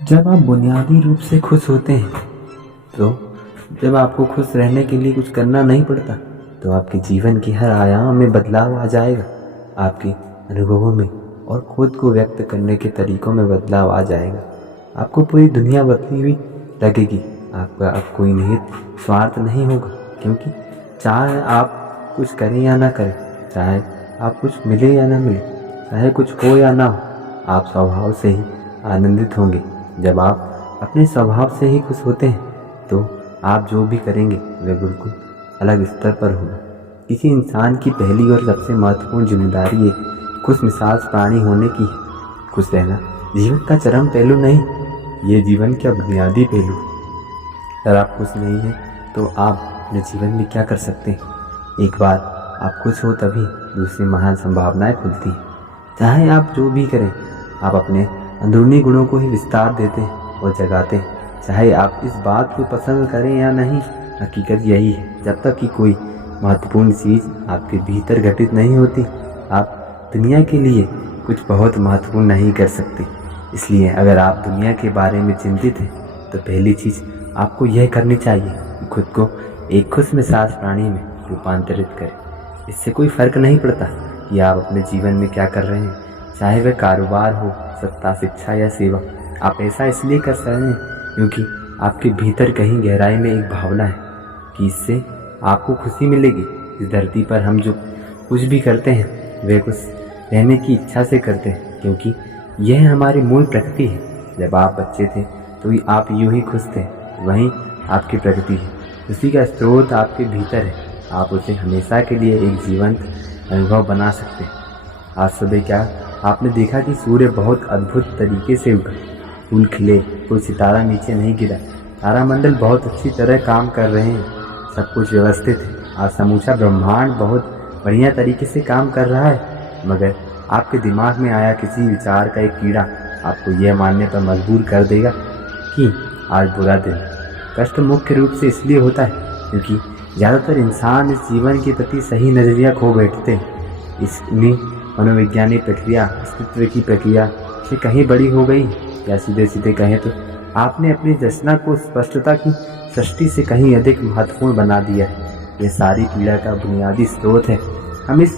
जब आप बुनियादी रूप से खुश होते हैं, तो जब आपको खुश रहने के लिए कुछ करना नहीं पड़ता, तो आपके जीवन की हर आयाम में बदलाव आ जाएगा। आपके अनुभवों में और खुद को व्यक्त करने के तरीकों में बदलाव आ जाएगा। आपको पूरी दुनिया बदली हुई लगेगी। आपका अब कोई निहित स्वार्थ नहीं होगा, क्योंकि चाहे आप कुछ करें या ना करें, चाहे आप कुछ मिले या ना मिले, चाहे कुछ हो या ना हो, आप स्वभाव से ही आनंदित होंगे। जब आप अपने स्वभाव से ही खुश होते हैं, तो आप जो भी करेंगे वह बिल्कुल अलग स्तर पर होगा। किसी इंसान की पहली और सबसे महत्वपूर्ण जिम्मेदारी एक खुश मिजाज प्राणी होने की है। खुश रहना जीवन का चरम पहलू नहीं, ये जीवन का बुनियादी पहलू है। अगर आप खुश नहीं हैं, तो आप अपने जीवन में क्या कर सकते हैं? एक बार आप खुश हो तभी दूसरी महान संभावनाएं खुलती हैं। चाहे आप जो भी करें, आप अपने अंदरूनी गुणों को ही विस्तार देते हैं और जगाते हैं। चाहे आप इस बात को पसंद करें या नहीं, हकीकत यही है, जब तक कि कोई महत्वपूर्ण चीज़ आपके भीतर घटित नहीं होती, आप दुनिया के लिए कुछ बहुत महत्वपूर्ण नहीं कर सकते। इसलिए अगर आप दुनिया के बारे में चिंतित हैं, तो पहली चीज़ आपको यह करनी चाहिए कि खुद को एक खुश मिजाज प्राणी में रूपांतरित करें। इससे कोई फ़र्क नहीं पड़ता कि आप अपने जीवन में क्या कर रहे हैं, चाहे वह कारोबार हो, सत्ता, शिक्षा या सेवा। आप ऐसा इसलिए कर रहे हैं क्योंकि आपके भीतर कहीं गहराई में एक भावना है कि इससे आपको खुशी मिलेगी। इस धरती पर हम जो कुछ भी करते हैं, वे कुछ रहने की इच्छा से करते हैं, क्योंकि यह हमारी मूल प्रकृति है। जब आप बच्चे थे तो आप यूं ही खुश थे, वहीं आपकी प्रकृति है। खुशी का स्रोत आपके भीतर है। आप उसे हमेशा के लिए एक जीवंत अनुभव बना सकते हैं। आज सुबह क्या आपने देखा कि सूर्य बहुत अद्भुत तरीके से उगा, फूल खिले, कोई सितारा नीचे नहीं गिरा, तारामंडल बहुत अच्छी तरह काम कर रहे हैं, सब कुछ व्यवस्थित है। आज समूचा ब्रह्मांड बहुत बढ़िया तरीके से काम कर रहा है, मगर आपके दिमाग में आया किसी विचार का एक कीड़ा आपको यह मानने पर मजबूर कर देगा कि आज बुरा दिन है। कष्ट मुख्य रूप से इसलिए होता है क्योंकि ज़्यादातर इंसान इस जीवन के प्रति सही नज़रिया खो बैठते हैं। इसमें मनोवैज्ञानिक प्रक्रिया अस्तित्व की प्रक्रिया से कहीं बड़ी हो गई, या सीधे सीधे कहें तो आपने अपनी रचना को स्पष्टता की सृष्टि से कहीं अधिक महत्वपूर्ण बना दिया है। यह सारी पीड़ा का बुनियादी स्रोत है। हम इस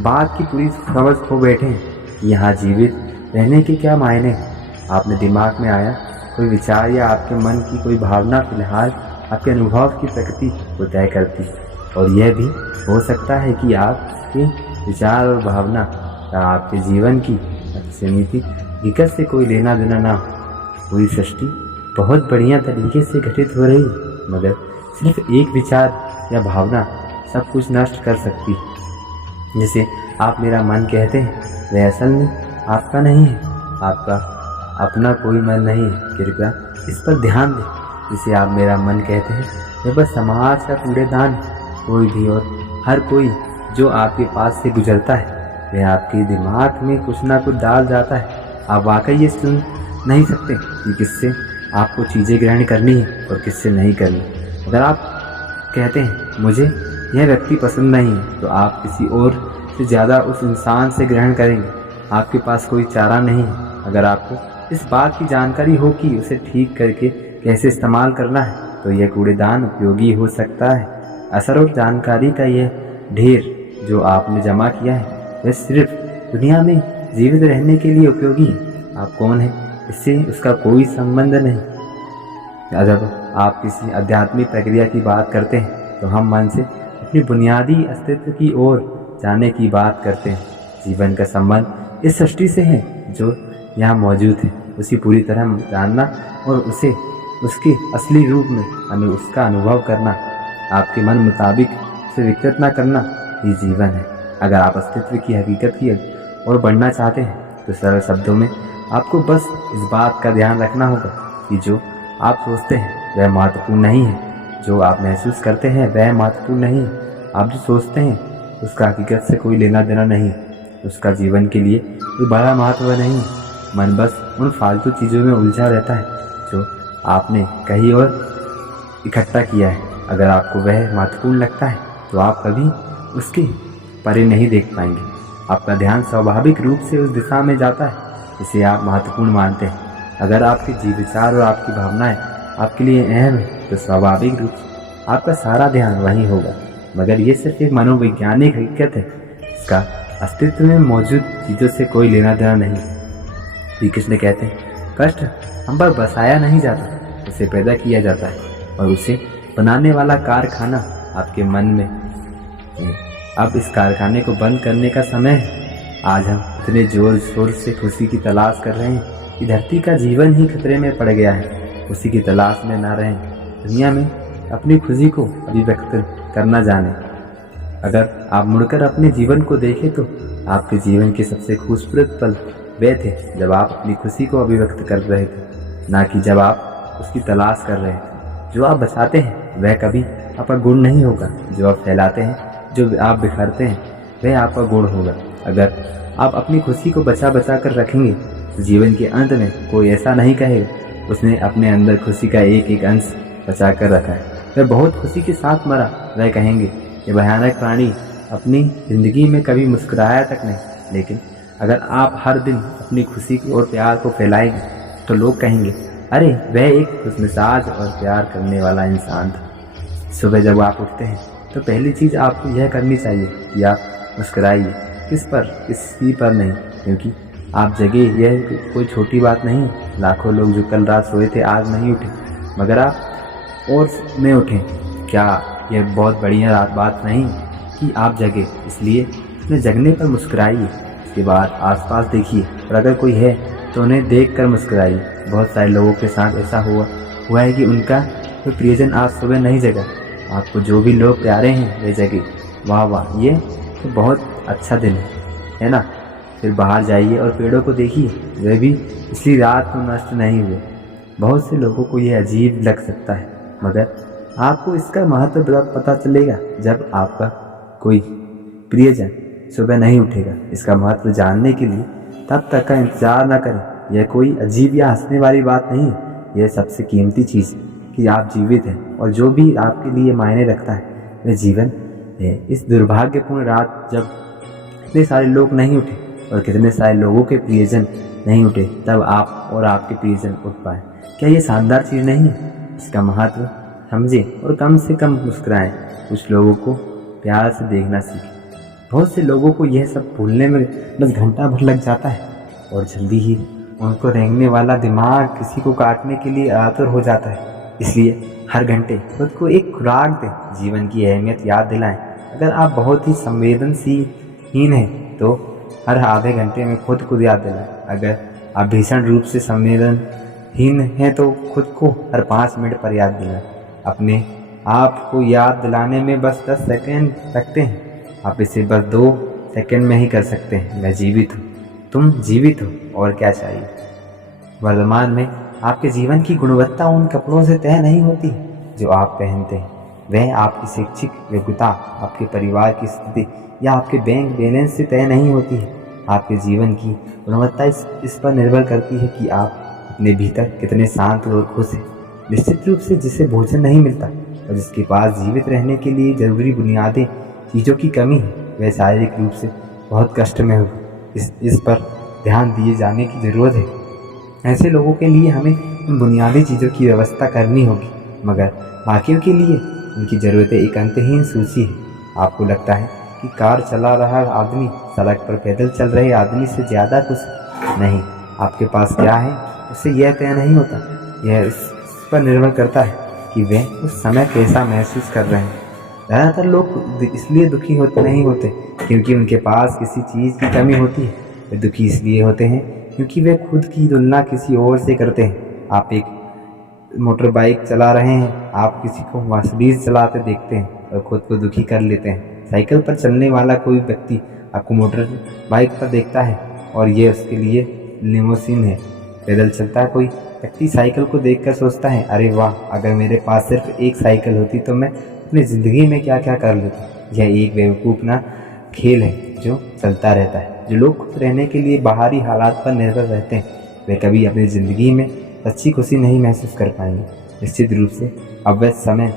बात की पूरी समझ खो बैठे हैं कि यहाँ जीवित रहने के क्या मायने हैं। आपने दिमाग में आया कोई विचार या आपके मन की कोई भावना फिलहाल आपके अनुभव की प्रकृति को तय करती है, और यह भी हो सकता है कि आपके विचार और भावना का आपके जीवन की सीमित विकट से कोई लेना देना ना हो। पूरी सृष्टि बहुत बढ़िया तरीके से घटित हो रही है, मगर सिर्फ एक विचार या भावना सब कुछ नष्ट कर सकती है। जैसे आप मेरा मन कहते हैं, वह असल में आपका नहीं है, आपका अपना कोई मन नहीं है। कृपया इस पर ध्यान दें। जिसे आप मेरा मन कहते हैं, वह बस समाज का कूड़ेदान है। कोई भी और हर कोई जो आपके पास से गुजरता है, वह आपके दिमाग में कुछ ना कुछ डाल जाता है। आप वाकई ये सुन नहीं सकते कि किससे आपको चीज़ें ग्रहण करनी है और किससे नहीं करनी। अगर आप कहते हैं मुझे यह व्यक्ति पसंद नहीं है, तो आप किसी और से ज़्यादा उस इंसान से ग्रहण करेंगे। आपके पास कोई चारा नहीं है। अगर आपको इस बात की जानकारी हो कि उसे ठीक करके कैसे इस्तेमाल करना है, तो यह कूड़ेदान उपयोगी हो सकता है। असर और जानकारी का यह ढेर जो आपने जमा किया है, वह सिर्फ दुनिया में जीवित रहने के लिए उपयोगी है। आप कौन हैं, इससे उसका कोई संबंध नहीं। जब आप किसी आध्यात्मिक प्रक्रिया की बात करते हैं, तो हम मन से अपनी बुनियादी अस्तित्व की ओर जाने की बात करते हैं। जीवन का संबंध इस सृष्टि से है जो यहाँ मौजूद है, उसी पूरी तरह जानना और उसे उसके असली रूप में हमें उसका अनुभव करना, आपके मन मुताबिक उसे विकृत न करना, ये जीवन है। अगर आप अस्तित्व की हकीकत की ओर बढ़ना चाहते हैं, तो सरल शब्दों में आपको बस इस बात का ध्यान रखना होगा कि जो आप सोचते हैं वह महत्वपूर्ण नहीं है, जो आप महसूस करते हैं वह महत्वपूर्ण नहीं है। आप जो सोचते हैं उसका हकीकत से कोई लेना देना नहीं, उसका जीवन के लिए कोई बड़ा महत्व नहीं है। मन बस उन फालतू चीज़ों में उलझा रहता है जो आपने कहीं और इकट्ठा किया है। अगर आपको वह महत्वपूर्ण लगता है, तो आप कभी उसके परे नहीं देख पाएंगे। आपका ध्यान स्वाभाविक रूप से उस दिशा में जाता है जिसे आप महत्वपूर्ण मानते हैं। अगर आपके जीव विचार और आपकी भावनाएं आपके लिए अहम है तो स्वाभाविक रूप से आपका सारा ध्यान वहीं होगा। मगर ये सिर्फ एक मनोवैज्ञानिक हकीकत है, इसका अस्तित्व में मौजूद चीज़ों से कोई लेना देना नहीं। श्री कृष्ण कहते हैं कष्ट हम पर बसाया नहीं जाता, उसे पैदा किया जाता है और उसे बनाने वाला कारखाना आपके मन में है। अब इस कारखाने को बंद करने का समय है। आज हम इतने जोर शोर से खुशी की तलाश कर रहे हैं कि धरती का जीवन ही खतरे में पड़ गया है। खुशी की तलाश में ना रहें, दुनिया में अपनी खुशी को अभिव्यक्त करना जाने। अगर आप मुड़कर अपने जीवन को देखें तो आपके जीवन के सबसे खूबसूरत पल वे थे जब आप अपनी खुशी को अभिव्यक्त कर रहे थे, ना कि जब आप उसकी तलाश कर रहे थे। जो आप बचाते हैं वह कभी आपका गुण नहीं होगा, जो आप फैलाते हैं, जो आप बिखरते हैं, वह आपका गुण होगा। अगर आप अपनी खुशी को बचा बचा कर रखेंगे तो जीवन के अंत में कोई ऐसा नहीं कहेगा उसने अपने अंदर खुशी का एक एक अंश बचा कर रखा है, वह बहुत खुशी के साथ मरा। वह कहेंगे ये भयानक प्राणी अपनी ज़िंदगी में कभी मुस्कुराया तक नहीं। लेकिन अगर आप हर दिन अपनी खुशी और प्यार को फैलाएंगे तो लोग कहेंगे अरे वह एक खुशमिजाज और प्यार करने वाला इंसान था। सुबह जब आप उठते हैं तो पहली चीज़ आपको यह करनी चाहिए कि आप मुस्कुराइए। किस पर? किसी पर नहीं, क्योंकि आप जगे यह कोई छोटी बात नहीं। लाखों लोग जो कल रात सोए थे आज नहीं उठे, मगर आप और में उठें। क्या यह बहुत बढ़िया बात नहीं कि आप जगे? इसलिए अपने जगने पर मुस्कुराइए। उसके बाद आसपास देखिए और अगर कोई है तो उन्हें देखकर मुस्कुराइए। बहुत सारे लोगों के साथ ऐसा हुआ है कि उनका कोई प्रियजन आज सुबह नहीं जगा। आपको जो भी लोग प्यारे हैं वे जगे। वाह वाह, ये तो बहुत अच्छा दिन है ना। फिर बाहर जाइए और पेड़ों को देखिए, वे भी पिछली रात को नष्ट नहीं हुए। बहुत से लोगों को यह अजीब लग सकता है, मगर आपको इसका महत्व पता चलेगा जब आपका कोई प्रियजन सुबह नहीं उठेगा। इसका महत्व जानने के लिए तब तक का इंतज़ार न करें। यह कोई अजीब या हंसने वाली बात नहीं है। यह सबसे कीमती चीज़ है कि आप जीवित हैं और जो भी आपके लिए मायने रखता है वह जीवन है। इस दुर्भाग्यपूर्ण रात जब इतने सारे लोग नहीं उठे और कितने सारे लोगों के प्रियजन नहीं उठे, तब आप और आपके प्रियजन उठ पाए, क्या ये शानदार चीज़ नहीं है? इसका महत्व समझें और कम से कम मुस्कुराएं। कुछ लोगों को प्यार से देखना सीखें। बहुत से लोगों को यह सब भूलने में बस घंटा भर लग जाता है और जल्दी ही उनको रेंगने वाला दिमाग किसी को काटने के लिए आतुर हो जाता है। इसलिए हर घंटे खुद को एक खुराक दें, जीवन की अहमियत याद दिलाएं। अगर आप बहुत ही संवेदनशील हैं तो हर आधे घंटे में खुद को याद दिलाएं। अगर आप भीषण रूप से संवेदनहीन हैं तो खुद को हर 5 मिनट पर याद दिलाएं। अपने आप को याद दिलाने में बस 10 सेकंड लगते हैं। आप इसे बस 2 सेकंड में ही कर सकते हैं। मैं जीवित हूँ, तुम जीवित हो, और क्या चाहिए। वर्तमान में आपके जीवन की गुणवत्ता उन कपड़ों से तय नहीं होती जो आप पहनते हैं। वह आपकी शैक्षिक योग्यता, आपके परिवार की स्थिति या आपके बैंक बैलेंस से तय नहीं होती है। आपके जीवन की गुणवत्ता इस पर निर्भर करती है कि आप अपने भीतर कितने शांत और खुश हैं। निश्चित रूप से जिसे भोजन नहीं मिलता और जिसके पास जीवित रहने के लिए ज़रूरी बुनियादी चीज़ों की कमी है, वह शारीरिक रूप से बहुत कष्ट में होगा। इस पर ध्यान दिए जाने की ज़रूरत है। ऐसे लोगों के लिए हमें उन बुनियादी चीज़ों की व्यवस्था करनी होगी, मगर बाकियों के लिए उनकी ज़रूरतें एक अंतहीन सूची है। आपको लगता है कि कार चला रहा आदमी सड़क पर पैदल चल रहे आदमी से ज़्यादा कुछ नहीं। आपके पास क्या है उससे यह तय नहीं होता। यह इस पर निर्भर करता है कि वे उस समय कैसा महसूस कर रहे हैं। ज़्यादातर लोग इसलिए दुखी नहीं होते क्योंकि उनके पास किसी चीज़ की कमी होती है। वे दुखी इसलिए होते हैं क्योंकि वे खुद की तुलना किसी और से करते हैं। आप एक मोटर बाइक चला रहे हैं, आप किसी को मर्सिडीज चलाते देखते हैं और खुद को दुखी कर लेते हैं। साइकिल पर चलने वाला कोई व्यक्ति आपको मोटर बाइक पर देखता है और ये उसके लिए लिमोसिन है। पैदल चलता है कोई व्यक्ति साइकिल को देखकर सोचता है, अरे वाह, अगर मेरे पास सिर्फ एक साइकिल होती तो मैं अपनी ज़िंदगी में क्या क्या कर लेता। यह एक बेवकूफ़ना खेल है जो चलता रहता है। जो लोग खुश रहने के लिए बाहरी हालात पर निर्भर रहते हैं वे कभी अपनी ज़िंदगी में सच्ची खुशी नहीं महसूस कर पाएंगे। निश्चित रूप से अब वह समय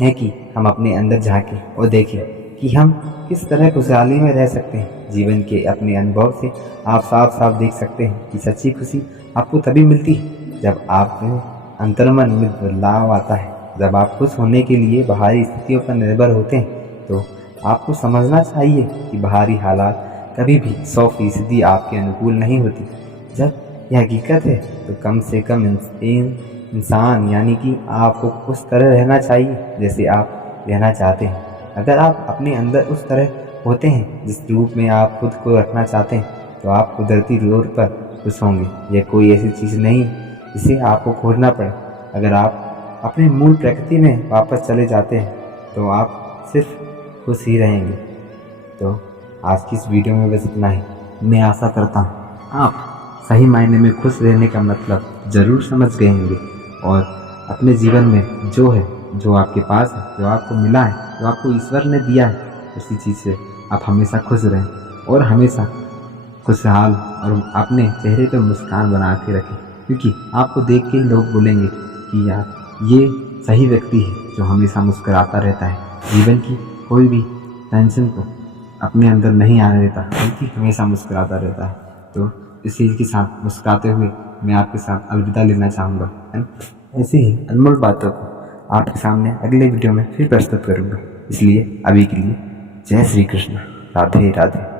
है कि हम अपने अंदर झांकें और देखें कि हम किस तरह खुशहाली में रह सकते हैं। जीवन के अपने अनुभव से आप साफ साफ देख सकते हैं कि सच्ची खुशी आपको तभी मिलती है जब आप में अंतर्मन में बदलाव आता है। जब आप खुश होने के लिए बाहरी स्थितियों पर निर्भर होते हैं तो आपको समझना चाहिए कि बाहरी हालात कभी भी 100% आपके अनुकूल नहीं होती। जब यह हकीकत है तो कम से कम इंसान यानी कि आपको उस तरह रहना चाहिए जैसे आप रहना चाहते हैं। अगर आप अपने अंदर उस तरह होते हैं जिस रूप में आप खुद को रखना चाहते हैं तो आप कुदरती तौर पर खुश होंगे। यह कोई ऐसी चीज़ नहीं जिसे आपको खोजना पड़े। अगर आप अपने मूल प्रकृति में वापस चले जाते हैं तो आप सिर्फ खुश ही रहेंगे। तो आज की इस वीडियो में बस इतना ही। मैं आशा करता हूँ आप सही मायने में खुश रहने का मतलब ज़रूर समझ गए होंगे और अपने जीवन में जो है, जो आपके पास है, जो आपको मिला है, जो आपको ईश्वर ने दिया है, उसी चीज़ से आप हमेशा खुश रहें और हमेशा खुशहाल और अपने चेहरे पर मुस्कान बना के रखें, क्योंकि आपको देख के ही लोग बोलेंगे कि यार ये सही व्यक्ति है जो हमेशा मुस्कुराता रहता है, जीवन की कोई भी टेंशन को अपने अंदर नहीं आने देता, बल्कि हमेशा मुस्कुराता रहता है। तो इस चीज़ के साथ मुस्कुराते हुए मैं आपके साथ अलविदा लेना चाहूँगा, है ना। ऐसी ही अनमोल बातों को आपके सामने अगले वीडियो में फिर प्रस्तुत करूँगा। इसलिए अभी के लिए जय श्री कृष्ण, राधे राधे।